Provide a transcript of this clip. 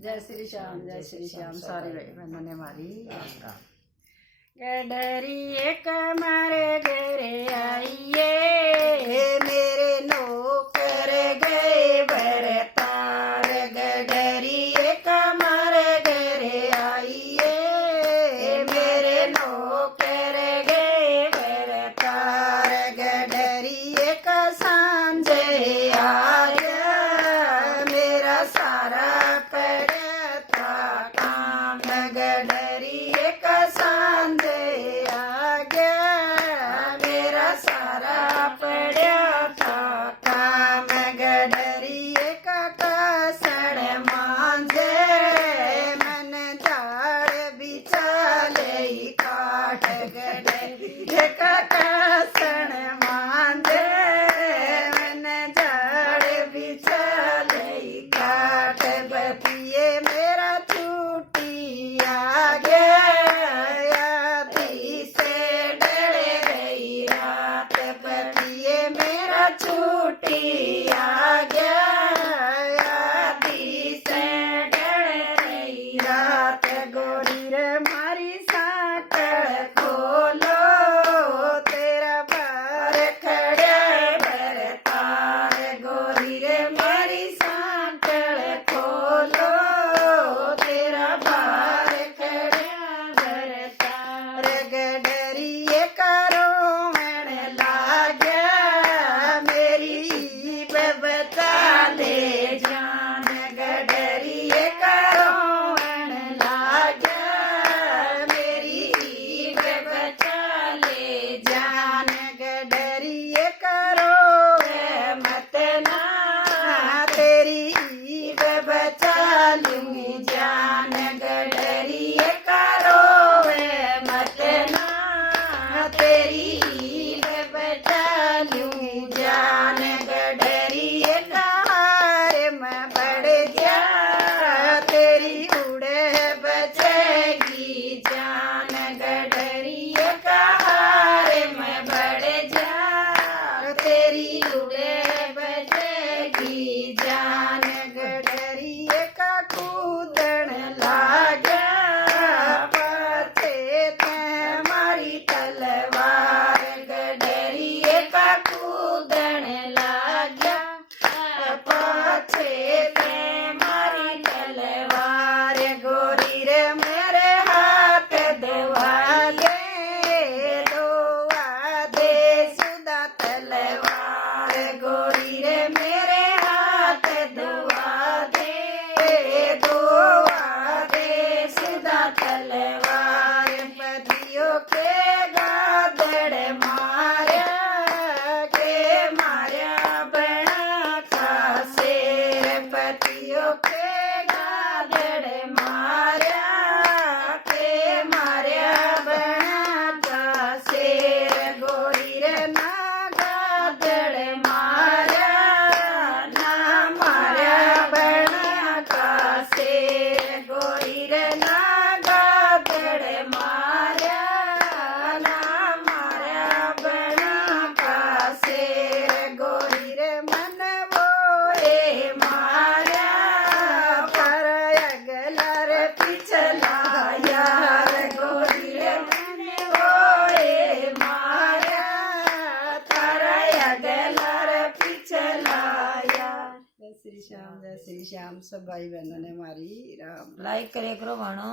जय श्री श्याम सारी भाई बहनों ने मारी राम राम। गडरी एक मारे घरे आइए, मेरे नौकर गए बरतार। गडरी एक मारे घरे आइए, मेरे नौकर गए बरतार। गडरी एक सांझे आ गया, मेरा सारा पड़ा था काम। गडरी एक सांझे आ गया, मेरा सारा पड़ा था काम। गडरी एक कसण मांझे, मन झाड़ बिचाले काट। गडरी एक कसण मांझे, मन झाड़ बिचाले काट। बतिये मेरा छूटी आ गया, दी से डर गई रात। बतिये मेरा छूटी आ गया, दी से डर गई रात। गोरी रे मारी साकड़ खोलो, तेरा बार खड़े बरतार। गोरी रे मारी साकड़ खोलो, तेरा बार खड़े बरतार। गडरी करो मन लाग्या, मेरी बता ले जान। गडरी करो मन लाग्या, मेरी बता ले जान। गडरी करो मत ना, तेरी बचा लूंगी जान। गडरी करो मत ना, तेरी बचा लूंगी जान। गडरी हार में बढ़ जा, तेरी उड़े बचेगी जान। गडरी हार में बढ़ जा, तेरी उड़े बचेगी जान। गडरी का कूदन लागा, पाथे ते मारी तलवार। गडरी का कूदन लागा, पाथे ते मारी तलवार। गोरी रे मेरे हाथ धोवा दे सुधा तलवार। गोरी रे मेरे हाथ धोवा दे सुधा तलवार। पतियों के गादड़ मारा, के मारा बना का शेर। पतियों के गादड़ मारा, के मारा बना का शेर। गोरी रे ना गादड़ मारा, ना मारा बना का शेर। गोरी रे ना गादड़ मारा, ना मारा बना का शेर। गोरी रे मन वो मारा, पर अगला रे पिछला यार। गोरी रे मन वो मारा, पर अगला रे पिछला यार। जय श्री श्याम सब भाई बहनों ने मारी राम। लाइक करे करो भाणो।